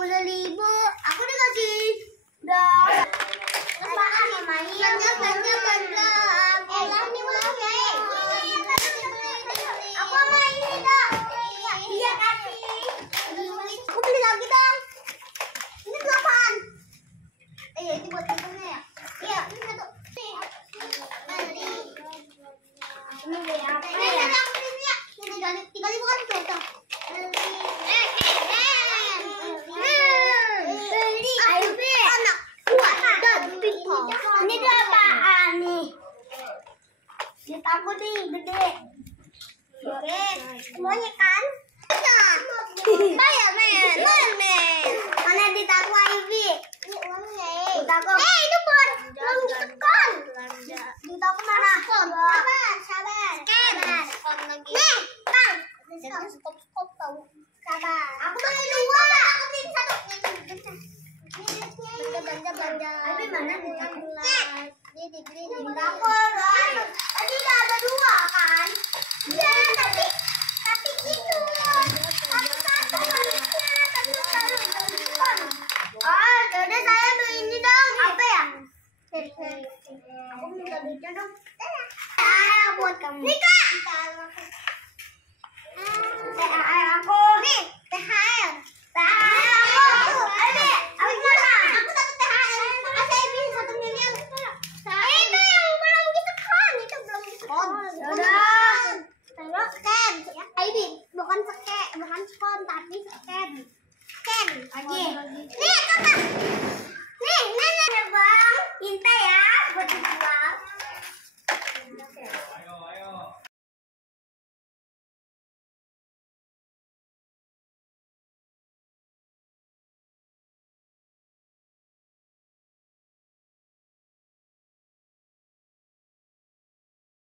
50.000. Aku dikasih. Udah. Apaan ya, Mai? Belanja. Ini uang ya. Aku mau ini dong. Iya, kasih. Aku beli lagi dong. Ini berapaan? Itu buat ibunya ya? Iya, ini satu. Beli. Ini beli apa ya? Ini aku belinya. Ini 3.000 kan cocok. Beli. Ayo beli. Anak. Ini tuh apaan nih? Duit aku nih gede. Oke, semuanya kan? Bayar men. Mana duit aku Ivy? Ini uangnya duit aku. Itu belum diskon. Duit aku mana? Sabar. Nih, Bang. Skop tahu. Sabar. Aku beli 2. Aku beli 1. Belanja. Tapi mana bukan bulan? Ini dibeli di dapur. Tadi udah ada 2 kan? Iya, tapi itu. Satu harusnya. Tapi kalau diskon. Oh, jadi saya beli ini dong. Apa ya? Aku minta duitnya dong. Buat kamu. Nika. THR aku. Nih, THR. Bukan skon tapi scan lagi. Nih kakak.